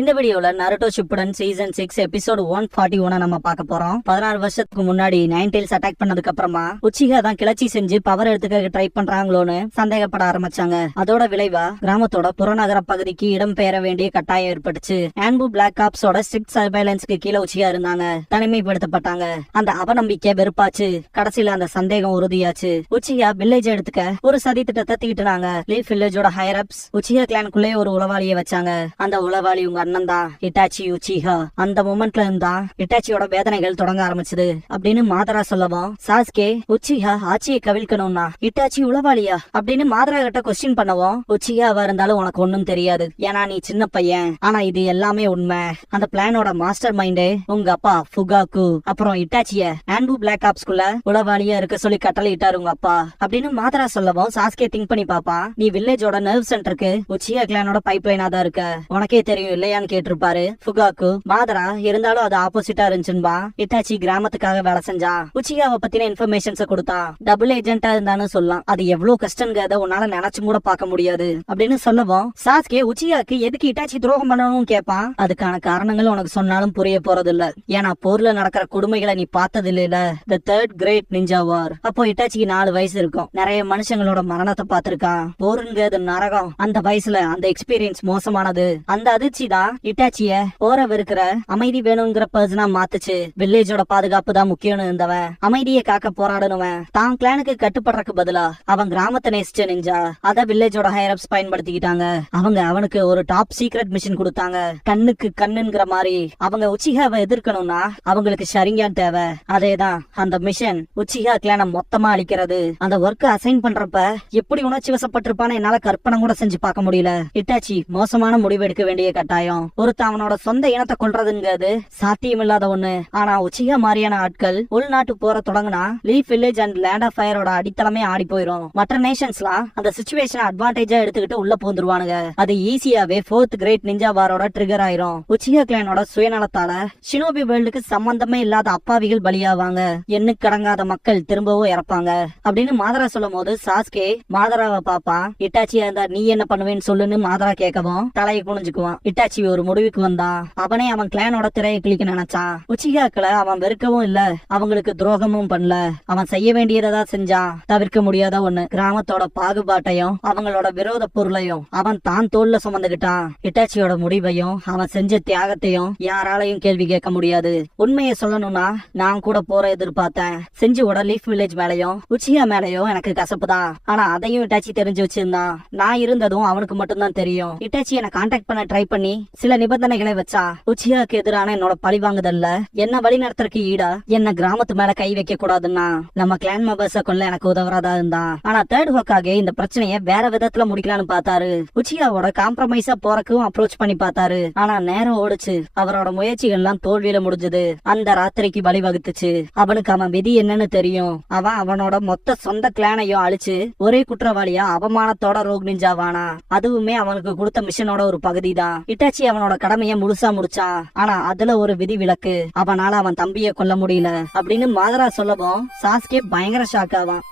இந்த வீடியோல Naruto Shippuden season 6 episode 141 நம்ம பார்க்க போறோம். 16 வருஷத்துக்கு முன்னாடி நைன் டெயில்ஸ் அட்டாக் பண்ணதுக்கு அப்புறமா உச்சிகா தான் கிளர்ச்சி செஞ்சு பவர் எடுத்துக்க ட்ரை பண்றாங்களோன்னு சந்தேகப்பட ஆரம்பிச்சாங்க. அதோட விளைவா கிராமத்தோட புறநகர பகுதிக்கு இடம் பெயர வேண்டிய கட்டாயம் ஏற்பட்டுச்சு. ஆன்பு பிளாக் ஆப்ஸோட ஸ்ட்ரிக்ட் சர்வைலன்ஸ்க்கு கீழே உச்சிகா இருந்தாங்க. தனிமைப்படுத்தப்பட்டாங்க. அந்த அவநம்பிக்கை வெறுப்பாச்சு. கடைசியில அந்த சந்தேகம் உறுதியாச்சு. உச்சிகா வில்லேஜ் எடுத்துக்க ஒரு சதி திட்டத்தை தீட்டுனாங்க. லீஃப் வில்லேஜோட ஹையர் அப்ஸ் உச்சிகா கிளானுக்குள்ளே ஒரு உளவாளியை வச்சாங்க. அந்த உளவாளி உங்க அண்ணன் தான் இட்டாச்சி உச்சிஹா. அந்த மொமெண்ட்ல இருந்தா இட்டாச்சியோட வேதனைகள் தொடங்க ஆரம்பிச்சது அப்படின்னு மாதரா சொல்லவும், சாஸ்கே உச்சிஹா ஆட்சியை கவிழ்க்கணும்னா இட்டாச்சி உளவாளியா அப்படின்னு மாதரா கிட்ட கொஸ்டின் பண்ணவும், உச்சிஹாவா இருந்தாலும் உனக்கு ஒண்ணும் தெரியாது, ஏன்னா நீ சின்ன பையன். ஆனா இது எல்லாமே உண்மை. அந்த பிளானோட மாஸ்டர் மைண்டே உங்க அப்பா ஃபுகாக்கு. அப்புறம் இட்டாச்சிய ஆன்பு பிளாக் ஆப்ஸ்குள்ள உளவாளியா இருக்க சொல்லி கட்டளை இட்டாரு உங்க அப்பா அப்படின்னு மாதரா சொல்லவும், சாஸ்கே திங்க் பண்ணி பாப்பா, நீ வில்லேஜோட நர்வ் சென்டருக்கு உச்சிஹா கிளானோட பைப் லைனா தான் இருக்க, உனக்கே தெரியும் இல்லையான்னு கேட்டிருப்பாரு ஃபுகாக்கு. மாதரா இருந்தாலும் அது ஆப்போசிட்டா இருந்துச்சுன்பா. இட்டாச்சி கிராமத்துக்காக வேலை செஞ்சா, உச்சிகாவை பத்தின இன்ஃபர்மேஷன்ஸ் கொடுத்தா, டபுள் ஏஜென்டா இருந்தான்னு சொல்லலாம். அது எவ்வளவு கஷ்டங்கிறத உன்னால நினைச்சும் கூட பார்க்க முடியாது அப்படின்னு சொல்லவும், சாஸ்கே உச்சிகாக்கு எதுக்கு இட்டாச்சி துரோகம் பண்ணணும்னு கேட்பான். அதுக்கான காரணங்கள் உனக்கு சொன்னாலும் புரிய போறது இல்ல, ஏன்னா போர்ல நடக்கிற கொடுமைகளை நீ பார்த்தது இல்ல. தி தேர்ட் கிரேட் நிஞ்சா வார். அப்போ இட்டாச்சிக்கு 4 வயசு இருக்கும். நிறைய மனுஷங்களோட மரணத்தை பார்த்திருக்கான். போருங்கிறது நரகம். அந்த வயசுல அந்த எக்ஸ்பீரியன்ஸ் மோசமானது. அந்த அதிர்ச்சி தான் இட்டாச்சிய போற வெறுக்கிற அமைதி வேணுங்கிற பர்சனா மாத்துச்சு. வில்லேஜோட பாதுகாப்பு தான் முக்கியம்னு இருந்தவன் அமைதியை காக்க போராடணுவன். தான் கிளானுக்கு கட்டுப்படுறதுக்கு பதிலா அவன் கிராமத்தை நேசிச்ச நிஞ்சா. அத வில்லேஜோட ஹையர் அப்ஸ் பயன்படுத்திக்கிட்டாங்க. அவங்க அவனுக்கு ஒரு டாப் சீக்ரெட் மிஷன் கொடுத்தாங்க. கண்ணுக்கு கண்ணுங்கிற மாதிரி அவங்க உச்சிகாவை எதிர்க்கணும்னா அவங்களுக்கு ஷரிங்கான் தேவை. அதேதான் அந்த மிஷன். உச்சிகா கிளான மொத்தமா அழிக்கிறது. அந்த ஒர்க் அசைன் பண்றப்ப எப்படி உணர்ச்சி வசப்பட்டிருப்பான்னு என்னால கற்பனை கூட செஞ்சு பார்க்க முடியல. இட்டாச்சி மோசமான முடிவு எடுக்க வேண்டிய கட்டாயம். ஒருத்த அவனோட சொந்த இனத்தை கொல்றதுங்கிறது சாத்தியம் இல்லாத ஒண்ணு. ஆனா உச்சிகா மாதிரியான ஆட்கள் உள்நாட்டு போற தொடங்கினா leaf village and land of ஃபயரோட அடித்தளமே ஆடி போயிரும். மற்ற நேஷன்ஸ்லாம் அந்த சிச்சுவேஷன் அட்வான்டேஜா எடுத்துக்கிட்டு உள்ள பூந்துருவானுங்க. அது ஈஸியாவே 4th கிரேட் நிஞ்சா வாரோட ட்ரிகர் ஆயிரும். உச்சிகா கிளானோட சுயநலத்தால ஷினோபி வேர்ல்டுக்கு சம்பந்தமே இல்லாத அப்பாவிகள் பலியாவாங்க. எண்ணுக்கு கடங்காத மக்கள் திரும்பவும் இறப்பாங்க அப்படின்னு மாதரா சொல்லும் போது, சாஸ்கே மாதராவை பாப்பான். இட்டாச்சியா இருந்தா நீ என்ன பண்ணுவேன்னு சொல்லுன்னு மாதரா கேட்கவும் தலையை குனிஞ்சுக்குவான். இட்டாச்சி ஒரு முடிவுக்கு வந்தான். அவனே அவன் கிளானோட திரையை கிளிக்க நினைச்சான். உச்சிகாக்களை அவன் வெறுக்கவும் இல்ல, அவங்களுக்கு துரோகமும் பண்ணல. அவன் செய்ய வேண்டியதான் செஞ்சான். தவிர்க்க முடியாத ஒண்ணு, கிராமத்தோட பாகுபாட்டையும் அவங்களோட விரோத பொருளையும் அவன் தான் தோல்ல சுமந்துகிட்டான். இட்டாச்சியோட முடிவையும் அவன் செஞ்ச தியாகத்தையும் யாராலையும் கேள்வி கேட்க முடியாது. உண்மையை சொல்லணும்னா நான் கூட போற எதிர்பார்த்தேன். செஞ்சுவோட லீஃப் வில்லேஜ் மேலையும் உச்சிகா மேலையும் எனக்கு கசப்பு தான். ஆனா அதையும் இட்டாச்சி தெரிஞ்சு வச்சிருந்தான். நான் இருந்ததும் அவனுக்கு மட்டும்தான் தெரியும். இட்டாச்சி என்ன கான்டாக்ட் பண்ண ட்ரை பண்ணி சில நிபந்தனைகளை வச்சா. உச்சிகாக்கு எதிரான என்னோட பழிவாங்குதல்ல என்ன வழி நடத்துறதுக்கு ஈடா என்ன கிராமத்து மேல கை வைக்க கூடாதுன்னா நம்ம கிளான் மெம்பர்ஸ கொள்ள எனக்கு உதவுறதா இருந்தா. ஆனா தேர்ட் ஹோக்காக இந்த பிரச்சனைய வேற விதத்துல முடிக்கலாம்னு பார்த்தாரு. உச்சிகாவோட காம்ப்ரமைஸா போறக்கும் அப்ரோச் பண்ணி பார்த்தாரு. ஆனா நேரம் ஓடுச்சு. அவரோட முயற்சிகள் எல்லாம் தோல்வியில முடிஞ்சது. அந்த ராத்திரிக்கு வழி வகுத்துச்சு. அவனுக்கு அவன் விதி என்னன்னு தெரியும். அவன் அவனோட மொத்த சொந்த கிளானையும் அழிச்சு ஒரே குற்றவாளியா அவமானத்தோட ரோக் நிஞ்சாவானா. அதுவுமே அவனுக்கு கொடுத்த மிஷனோட ஒரு பகுதி தான். இட்டாச்சி அவனோட கடமைய முழுசா முடிச்சான். ஆனா அதுல ஒரு விதி விலக்கு. அவனால அவன் தம்பிய கொல்ல முடியல அப்படின்னு மாதரா சொல்லவும், சாஸ்கே பயங்கர ஷாக் ஆவான்.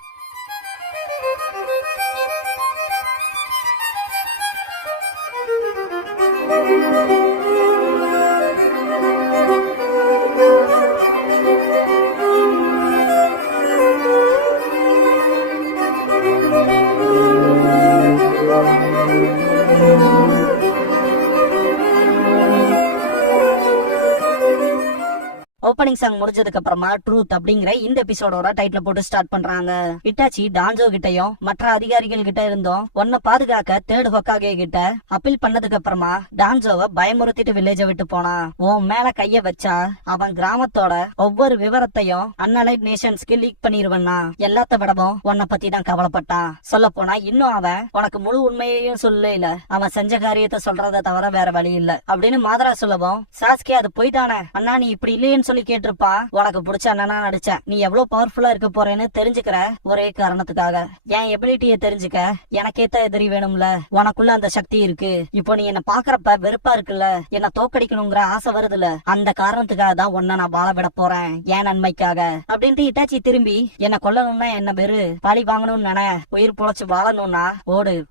ஓப்பனிங் சாங் முடிஞ்சதுக்கு அப்புறமா ட்ரூத் அப்படிங்கிற இந்த எபிசோடோட டைட்டில் போட்டு ஸ்டார்ட் பண்றாங்க. இட்டாச்சி டான்ஜோ கிட்டையும் மற்ற அதிகாரிகள் கிட்ட இருந்தும் உன்னை பாதுகாக்க தேர்ட் ஹொக்காகே கிட்ட அப்பீல் பண்ணதுக்கு அப்புறமா டான்ஜோவை பயமுறுத்திட்டு வில்லேஜை விட்டு போனான். உன் மேல கைய வச்சா அவன் கிராமத்தோட ஒவ்வொரு விவரத்தையும் அன்அலைட் நேஷன்ஸ்க்கு லீக் பண்ணிருவனா. எல்லாத்த விடவும் உன்னை பத்தி தான் கவலைப்பட்டான். சொல்ல போனா இன்னும் அவன் உனக்கு முழு உண்மையையும் சொல்லல. அவன் செஞ்ச காரியத்தை சொல்றதை தவிர வேற வழி இல்ல அப்படின்னு மாதரா சொல்லவும், சாஸ்கே அது போய்தானே அண்ணா, நீ இப்படி இல்லையேன்னு சொல்லி கேட்டு பண்ணிட்டு இருப்பான். உனக்கு பிடிச்ச அண்ணனா நடிச்சேன், நீ எவ்வளவு பவர்ஃபுல்லா இருக்க போறேன்னு தெரிஞ்சுக்கிற ஒரே காரணத்துக்காக. என் எபிலிட்டிய தெரிஞ்சுக்க எனக்கேத்த எதிரி வேணும்ல, உனக்குள்ள அந்த சக்தி இருக்கு. இப்போ நீ என்ன பாக்குறப்ப வெறுப்பா இருக்குல்ல, என்ன தோக்கடிக்கணுங்கிற ஆசை வருதுல, அந்த காரணத்துக்காக தான் உன்ன நான் வாழ விட போறேன், என் நன்மைக்காக அப்படின்ட்டு இட்டாச்சி திரும்பி என்ன கொல்லணும்னா என்ன வெறு, பழி வாங்கணும்னு நினை, உயிர் பொழைச்சு வாழணும்னா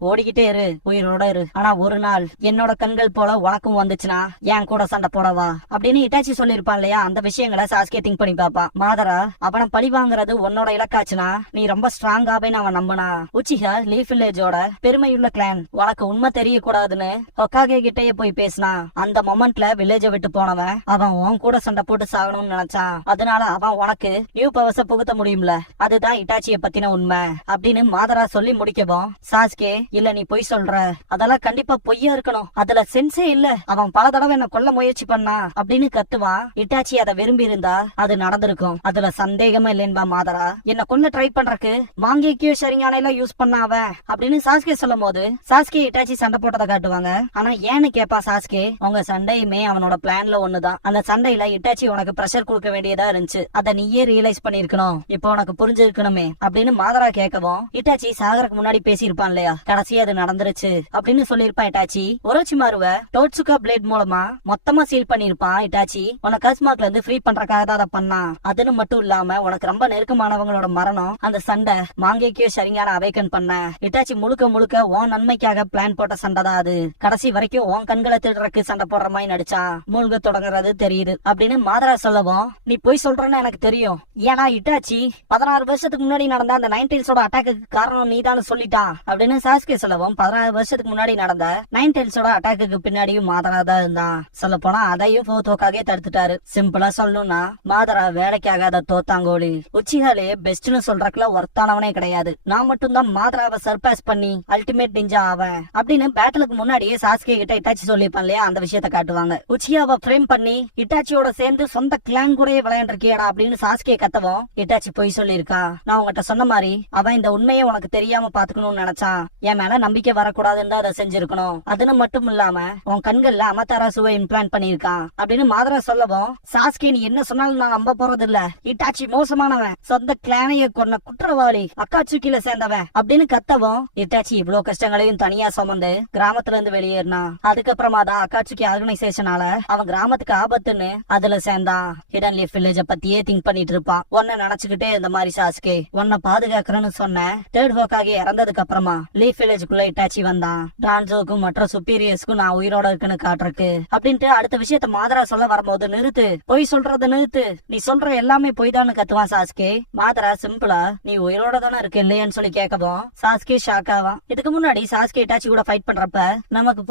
ஓடிக்கிட்டே இரு, உயிரோட இரு. ஆனா ஒரு நாள் என்னோட கண்கள் போல உனக்கும் வந்துச்சுன்னா என் கூட சண்டை போடவா அப்படின்னு இட்டாச்சி சொல்லிருப்பான் இல்லையா. அந்த விஷயங்களை சாஸ்கே திங்க் பண்ணி பாப்பான். மாதரா, அவனை பழி வாங்குறது உன்னோட இலக்காச்சுனா நீ ரொம்ப ஸ்ட்ராங்காவே அவன் நம்பினா. உச்சிகா லீஃப் வில்லேஜோட பெருமையுள்ள கிளான், உனக்கு உண்மை தெரியக்கூடாதுன்னு ஹொக்காகே கிட்டயே போய் பேசினா. அந்த மொமெண்ட்ல வில்லேஜ விட்டு போனவன் அவன் உன் கூட சண்டை போட்டு சாகணும்னு நினைச்சான். அதனால அவன் உனக்கு நியூ பவர்ஸ புகுத்த முடியும்ல, அதுதான் இட்டாச்சிய பத்தின உண்மை அப்படின்னு மாதரா சொல்லி முடிக்கவும் சாஸ்கே, இல்ல நீ பொய் சொல்ற, அதெல்லாம் கண்டிப்பா பொய்யா இருக்கணும், அதுல சென்ஸே இல்ல, அவன் பல தடவை என்ன கொல்ல முயற்சி பண்ணா அப்படின்னு கத்துவான். இட்டாச்சி அதை விரும்பி இருந்தா அது நடந்திருக்கும், அதுல சந்தேகமே இல்லைன்பா மாதரா. என்ன கொல்ல ட்ரை பண்றக்கு மாங்கேக்கியோ சரியான யூஸ் பண்ணாவ அப்படின்னு சாஸ்கே சொல்லும் போது சாஸ்கே இட்டாச்சி சண்டை போட்டதை காட்டுவாங்க. ஆனா ஏன்னு கேப்பா சாஸ்கே, உங்க சண்டையுமே அவனோட பிளான்ல ஒண்ணுதான். அந்த சண்டையில இட்டாச்சி உனக்கு பிரஷர் கொடுக்க வேண்டியதா இருந்துச்சு, அத நீயே ரியலைஸ் பண்ணிருக்கணும், இப்போ உனக்கு புரிஞ்சிருக்கணுமே அப்படின்னு மாதரா கேட்கவும் இட்டாச்சி சாகருக்கு முன்னாடி பேசியிருப்பான் இல்லையா, கடைசி அது நடந்துருச்சு அப்படின்னு சொல்லிருப்பான் இட்டாச்சி. ஒரோச்சிமாருவ டோட்சுகா பிளேட் மூலமா மொத்தமா சீல் பண்ணிருப்பான் இட்டாச்சி. உனக்கு கஸ்மாக்ல இருந்து ஃப்ரீ பண்றதுக்காக தான் அதை பண்ணான். அதுன்னு மட்டும் இல்லாம உனக்கு ரொம்ப நெருக்கமானவங்களோட மரணம், அந்த சண்டை மாங்கேக்கியோ சரியான அவைக்கன் பண்ண இட்டாச்சி முழுக்க முழுக்க உன் நன்மைக்காக பிளான் போட்ட சண்டை தான் அது. கடைசி வரைக்கும் உன் கண்களை திருடுறக்கு சண்டை போடுற மாதிரி நடிச்சான், மூழ்க தொடங்குறது தெரியுது அப்படின்னு மாதரா சொல்லவும், நீ போய் சொல்றன்னு எனக்கு தெரியும், ஏன்னா இட்டாச்சி 16 வருஷத்துக்கு முன்னாடி நடந்த அந்த 9 அட்டாக்கு காரணம் நீதான் சொல்லிட்டான் அப்படின்னு சாஸ்கே சொல்லவும், 16 வருஷத்துக்கு முன்னாடி நடந்த 9 அட்டாக்கு பின்னாடியும் மாதரா தான் இருந்தான். சொல்ல போனா அதையும் போத்தோக்காக தடுத்துட்டாரு. சிம்பிளா சொல்லணும்னா மாதரா வேலைக்காக அதை தோத்தாங்கோலி. உச்சிகாலே பெஸ்ட்னு சொல்றதுல ஒர்த்தானவனே கிடையாது, நான் மட்டும்தான் மாதராவை சர்பாஸ் பண்ணி அல்டிமேட் நிஞ்சா ஆவேன் அப்படின்னு பேட்டலுக்கு முன்னாடியே சாஸ்கே கிட்ட இட்டாச்சி சொல்லிருப்பான் இல்லையா, அந்த விஷயத்த காட்டுவாங்க. உச்சியாவை ஃப்ரேம் பண்ணி இட்டாச்சியோட சேர்ந்து சொந்த கிளான் கூட விளையாண்டுருக்கியடா அப்படின்னு சாஸ்கே கத்தவும் இட்டாச்சி போய் சொல்லியிருக்கா. நான் உங்ககிட்ட சொன்ன மாதிரி அவன் இந்த உண்மையை உனக்கு தெரியாம பாத்துக்கணும்னு நினைச்சான், என் மேல நம்பிக்கை வரக்கூடாதுன்னு அதை செஞ்சிருக்கணும். அதுன்னு மட்டும் இல்லாம உன் கண்கள்ல அமதாரா சுவை இம்ப்ளான்ட் பண்ணிருக்கான் அப்படின்னு மாதரா சொல்லவும், சாஸ்கே நீ என்ன சொன்னாலும் நான் நம்ப போறது இல்ல, இட்டாச்சி மோசமானவன், சொந்த கிளானைய கொன்ன குற்றவாளி, அக்காச்சுக்கில சேர்ந்தவன் அப்படின்னு கத்தவும் இட்டாச்சி இவ்வளவு கஷ்டங்களையும் தனியா சுமந்து கிராமத்துல இருந்து வெளியேறினான். அதுக்கப்புறமா தான் அக்காச்சுக்கி ஆர்கனைசேஷனால அவன் கிராமத்துக்கு ஆபத்துன்னு அதுல சேர்ந்தான். ஹிடன் லீஃப் வில்லேஜ பத்தியே திங்க் பண்ணிட்டு இருப்பான். உன்ன நினைச்சுக்கிட்டே இந்த மாதிரி சாஸ்கே உன்னை பாதுகாக்கிறேன்னு சொன்ன தேர்ட் ஹோக்காகி இறந்ததுக்கு அப்புறமா லீஃப் வில்லேஜுக்குள்ள இட்டாச்சி வந்தான். டான்சோக்கும் மற்ற சுப்பீரியர்ஸ்க்கும் நான் உயிரோட இருக்குன்னு காட்டுறக்கு அப்படின்ட்டு அடுத்த விஷயத்த மாதரா சொல்ல வரும்போது, நிறுத்து, பொய் சொல்றத நிறுத்து, நீ சொல்ற எல்லாமே பொய் தான் கத்துவான் சாஸ்கே. மாதரா சிம்பிளா நீ உயிரோட தானே இருக்கு இல்லையான்னு சொல்லி கேட்கவும் சாஸ்கே ஷாக் ஆவான். இதுக்கு முன்னாடி சாஸ்கே இட்டாச்சி கூட ஃபைட் பண்றப்ப நமக்கு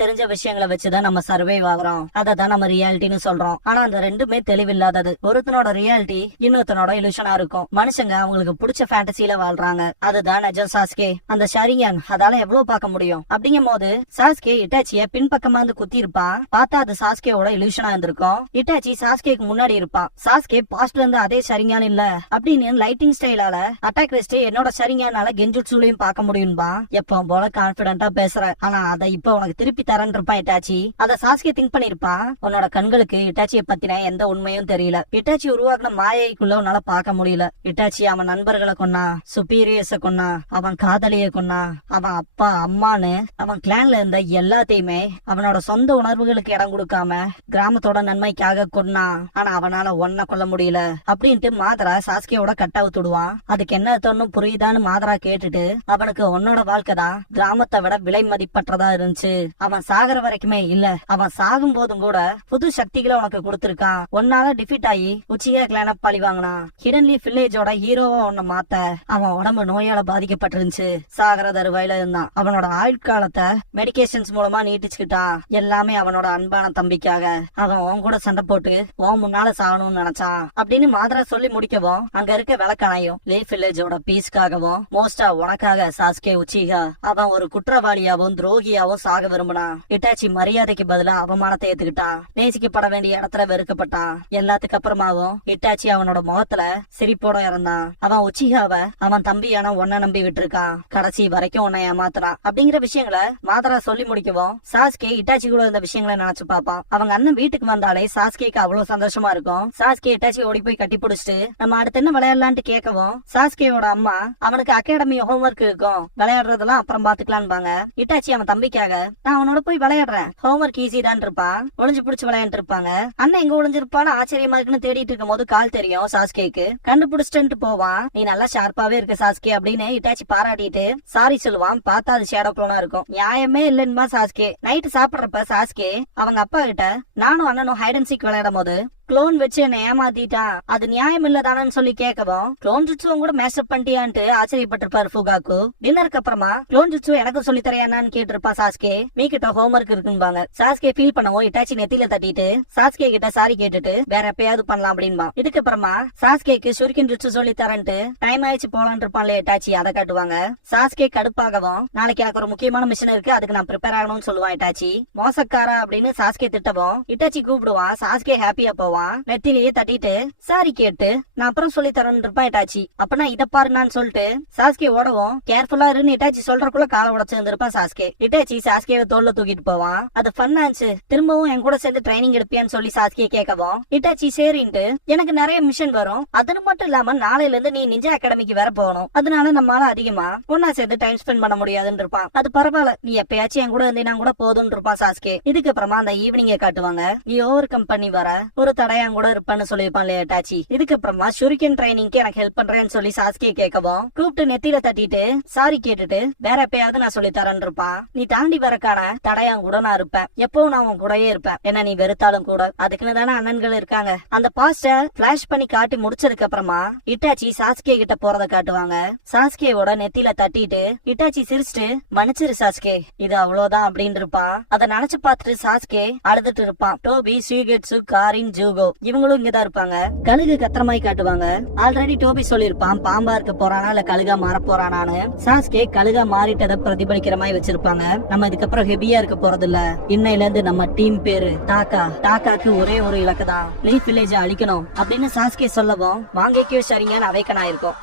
தெரிஞ்ச விஷயங்களை வச்சுதான் நம்ம சர்வைவ் ஆகுறோம், அததான் நம்ம ரியாலிட்டின்னு சொல்றோம். ஆனா அந்த ரெண்டுமே தெளிவில்லாதது. ஒருத்தனோட ரியாலிட்டி இன்னொருத்தனோட இலுஷனா இருக்கும். மனுஷங்க அவங்களுக்கு பிடிச்ச ஃபேண்டசியில வாழ்றாங்க, அதுதான் நிஜம் சாஸ்கே. அந்த ஷரியான் அதால எவ்வளவு பார்க்க முடியும். அப்படிங்கும் போது சாஸ்கே இட்டாச்சிய பின்பக்கமா இருந்து குத்தி இருப்பான். பார்த்தா அது சாஸ்கேவோட இலுஷனா இருந்திருக்கும். இட்டாச்சி சாஸ்கேக்கு முன்னாடி இருப்பான். சாஸ்கே பாஸ்ட்ல இருந்து அதே ஷரியான் இல்ல அப்படின்னு லைட்டிங் ஸ்டைலால அட்டாக் வெஸ்ட் என்னோட ஷரியானால கெஞ்சுட்சுலையும் பார்க்க முடியும்பா. எப்போ போல கான்பிடண்டா பேசுற, ஆனா அதை இப்ப உனக்கு திருப்பி தரேன் இருப்பான் இட்டாச்சி. அத சாஸ்கே திங்க் பண்ணிருப்பான். உன்னோட கண்களுக்கு இட்டாச்சியை பத்தின எந்த உண்மையும் தெரியல, இட்டாச்சி உருவாக்குன மாயைக்குள்ள உன்னால பார்க்க முடியல. இட்டாச்சி அவன் நண்பர்களை கொன்னா, சுப்பீரியர்ஸ கொன்னா, அவன் காதலிய கொன்னா, அவன் அப்பா அம்மான்னு அவன் கிளான்ல இருந்த எல்லாத்தையுமே அவனோட சொந்த உணர்வுகளுக்கு இடம் கொடுக்காம கிராமத்தோட நன்மைக்காக கொன்னா. ஆனா அவனால ஒன்ன கொல்ல முடியல அப்படின்ட்டு மாதரா சாஸ்கேவோட கட்டாவுத்துடுவான். அதுக்கு என்ன அர்த்தம்னு புரியுதான்னு மாதரா கேட்டுட்டு, அவனுக்கு உன்னோட வாழ்க்கை தான் கிராமத்தை விட விலை மதிப்பற்றதா இருந்துச்சு, அவன் சாகர வரைக்குமே இல்ல, அவன் சாகும் போதும் கூட புது சக்திகளை உனக்கு கொடுத்திருக்கான், உன்னால டிஃபீட் ஆகி உச்சியா கிளான பழி வாங்கினான். ஹிடன் லீஃப் வில்லேஜோட ஹீரோவா உன்னை மாத்த அவன் உடம்பு நோயால பாதிக்கப்பட்டிருந்துச்சு, சாகர தருவாயில இருந்தான். அவனோட ஆயுட்காலத்தை மெடிகேஷன்ஸ் மூலமா நீட்டிச்சுக்கிட்டான், எல்லாமே அவனோட அன்பான தம்பிக்காக. அவன் உன் கூட சண்டை போட்டு உன் முன்னால சாகணும்னு நினைச்சான் அப்படின்னு மாதரா சொல்லி முடிக்கவும் அங்க இருக்க விளக்கணையும் லீஃப் வில்லேஜோட பீஸ்க்காகவும் மோஸ்டா உனக்காக சாஸ்கே உச்சிகா அவன் ஒரு குற்றவாளியாவும் துரோகியாவும் சாக விரும்பினான். இட்டாச்சி மரியாதைக்கு பதிலா அவமானத்தை ஏத்துக்கிட்டான், நேசிக்கப்பட வேண்டிய இடத்துல வெறுக்கப்பட்டான். எல்லாத்துக்கு அப்புறமாவும் இட்டாச்சி அவனோட முகத்துல சிரிப்போட இருந்தான். அவன் உச்சிகாவை அவன் தம்பியான உன்ன நம்பி விட்டுருக்கான், கடைசி வரைக்கும் உன்னை ஏமாத்துறான் அப்படிங்கிற விஷயங்களை மாதரா சொல்லி முடிக்கவும் சாஸ்கே இட்டாச்சி கூட இந்த விஷயங்களை நினைச்சு பாப்பான். அவங்க அண்ணன் வீட்டுக்கு வந்தாலே சாஸ்கேக்கு அவ்வளவு சந்தோஷம் சந்தோஷமா இருக்கும். சாஸ்கே இட்டாச்சி ஓடி போய் கட்டி பிடிச்சிட்டு நம்ம அடுத்து என்ன விளையாடலான்ட்டு கேட்கவும் சாஸ்கேயோட அம்மா அவனுக்கு அகாடமி ஹோம்ஒர்க் இருக்கும், விளையாடுறதெல்லாம் அப்புறம் பாத்துக்கலான்பாங்க. இட்டாச்சி அவன் தம்பிக்காக நான் அவனோட போய் விளையாடுறேன், ஹோம்ஒர்க் ஈஸி தான் இருப்பான், ஒளிஞ்சு பிடிச்சு விளையாண்டு இருப்பாங்க. அண்ணன் எங்க ஒளிஞ்சிருப்பான்னு ஆச்சரியமா இருக்குன்னு தேடிட்டு இருக்கும் போது கால் தெரியும் சாஸ்கேக்கு. கண்டுபிடிச்சிட்டு போவான். நீ நல்லா ஷார்ப்பாவே இருக்க சாஸ்கே அப்படின்னு இட்டாச்சி பாராட்டிட்டு சாரி சொல்லுவான். பார்த்தா அது ஷேடோ க்ளோனா இருக்கும். நியாயமே இல்லைன்னுமா சாஸ்கே. நைட்டு சாப்பிடுறப்ப சாஸ்கே அவங்க அப்பா கிட்ட நானும் அண்ணனும் ஹைட் அண்ட் சீக் விளையாடும் போது க்ளோன் வச்சு என்ன ஏமாத்திட்டான், அது நியாயம் இல்லதானு சொல்லி கேட்கவும் க்ளோன் ஜுட்சுவும் கூட மேஸ்அப் பண்ணிட்டியான்ட்டு ஆச்சரியப்பட்டிருப்பாரு ஃபுகாக்கு. டின்னருக்கு அப்புறமா க்ளோன் ஜுட்சு எனக்கு சொல்லி தரையானான்னு கேட்டிருப்பா சாஸ்கே. மீ கிட்ட ஹோம்ஒர்க் இருக்குன்பாங்க. சாஸ்கே ஃபீல் பண்ணவும் இட்டாச்சி நெத்தியில தட்டிட்டு சாஸ்கே கிட்ட சாரி கேட்டுட்டு வேற எப்பயாவது பண்ணலாம் அப்படின்பா. இதுக்கப்புறமா சாஸ்கேக்கு ஷுரிகன் ஜுட்சு சொல்லி தரேன்ட்டு டைம் ஆயிடுச்சு போலான் இருப்பான்ல இட்டாச்சி, அதை காட்டுவாங்க. சாஸ்கே கடுப்பாகவும் நாளைக்கு எனக்கு ஒரு முக்கியமான மிஷன் இருக்கு, அதுக்கு நான் ப்ரிப்பேர் ஆகணும்னு சொல்லுவான் இட்டாச்சி. மோசக்காரா அப்படின்னு சாஸ்கே திட்டவும் இட்டாச்சி கூப்பிடுவான். சாஸ்கே ஹாப்பியா போவான். நெத்திலேயே தட்டிட்டு சாரி கேட்டு நான் அப்புறம் சொல்லி தரேன் இருப்பான் இட்டாச்சி. அப்பனா இத பாருன்னு சொல்லிட்டு சாஸ்கே ஓடவும் கேர்ஃபுல்லா இருந்து இட்டாச்சி சொல்றக்குள்ள காலை உடச்சு இருந்திருப்பான் சாஸ்கே. இட்டாச்சி சாஸ்கேவை தோல்ல தூக்கிட்டு போவான். அது ஃபன் ஆச்சு, திரும்பவும் என் கூட சேர்ந்து ட்ரைனிங் எடுப்பியான்னு சொல்லி சாஸ்கே கேட்கவும் இட்டாச்சி சரின்ட்டு எனக்கு நிறைய மிஷன் வரும், அது மட்டும் இல்லாம நாளையில இருந்து நீ நிஞ்சா அகாடமிக்கு வேற போகணும், அதனால நம்மளால அதிகமா ஒன்னா சேர்ந்து டைம் ஸ்பெண்ட் பண்ண முடியாதுன்னு இருப்பான். அது பரவாயில்ல, நீ எப்பயாச்சும் என் கூட இருந்தீங்கன்னா கூட போதும்னு இருப்பான் சாஸ்கே. இதுக்கப்புறமா அந்த ஈவினிங்க காட்டுவாங்க. நீ ஓவர் கம் பண்ணி வர ஒரு தடையான் கூட இருப்பான்னு சொல்லிருப்பான் இட்டாச்சி. இதுக்கப்புறமா ஷுரிகன் ட்ரைனிங்க்கு எனக்கு ஹெல்ப் பண்றேன்னு சொல்லி சாஸ்கே கேட்கவும் கூப்பிட்டு நெத்தியில தட்டிட்டு சாரி கேட்டுட்டு வேற எப்பயாவது நான் சொல்லி தரேன்னு இருப்பான். நீ தாண்டி வரக்கான தடையான் கூட நான் இருப்பேன், எப்பவும் நான் உன் கூடயே இருப்பேன், என்ன நீ வெறுத்தாலும் கூட, அதுக்குன்னு தானே அண்ணன்கள் இருக்காங்க. அந்த பாஸ்ட பிளாஷ் பண்ணி காட்டி முடிச்சதுக்கு அப்புறமா இட்டாச்சி சாஸ்கே கிட்ட போறத காட்டுவாங்க. சாஸ்கேவோட நெத்தியில தட்டிட்டு இட்டாச்சி சிரிச்சுட்டு மன்னிச்சிரு சாஸ்கே, இது அவ்வளவுதான் அப்படின்னு இருப்பான். அதை நினைச்சு பார்த்துட்டு சாஸ்கே அழுதுட்டு இருப்பான். டோபி, ஷூகெட்சு, காரின், ஜூகோ இவங்களும் இங்கதான் இருப்பாங்க. கழுகு கத்திரமாய் காட்டுவாங்க. ஆல்ரெடி டோபி சொல்லிருப்பான் பாம்பா இருக்க போறானா இல்ல கழுகா மாற போறானான்னு. சாஸ்கே கழுகா மாறிட்டதை பிரதிபலிக்கிற மாதிரி வச்சிருப்பாங்க. நம்ம இதுக்கப்புறம் ஹெவியா இருக்க போறது இல்ல, இன்னையில இருந்து நம்ம டீம் பேரு டாக்காக்கு ஒரே ஒரு இலக்கு தான், லீஃப் வில்லேஜ் அழிக்கணும் அப்படின்னு சாஸ்கே சொல்லவும் வாங்கிக்கோ சரிங்கன்னு அவைக்கன் ஆயிருக்கும்.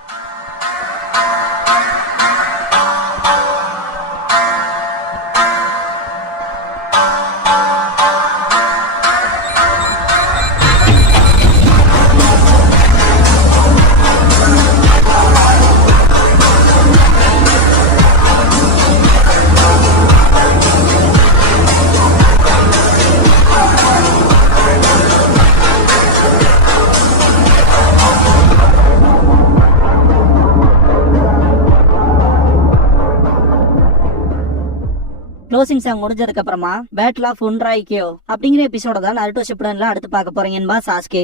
க்ளோசிங் சாங் முடிஞ்சதுக்கு அப்புறமா பேட்டில் ஆஃப் உன்ராய்க்கியோ அப்படிங்கிற எபிசோட தான் நருட்டோ ஷிப்புடன்ல அடுத்து பார்க்க போறீங்கன்பா சாஸ்கே.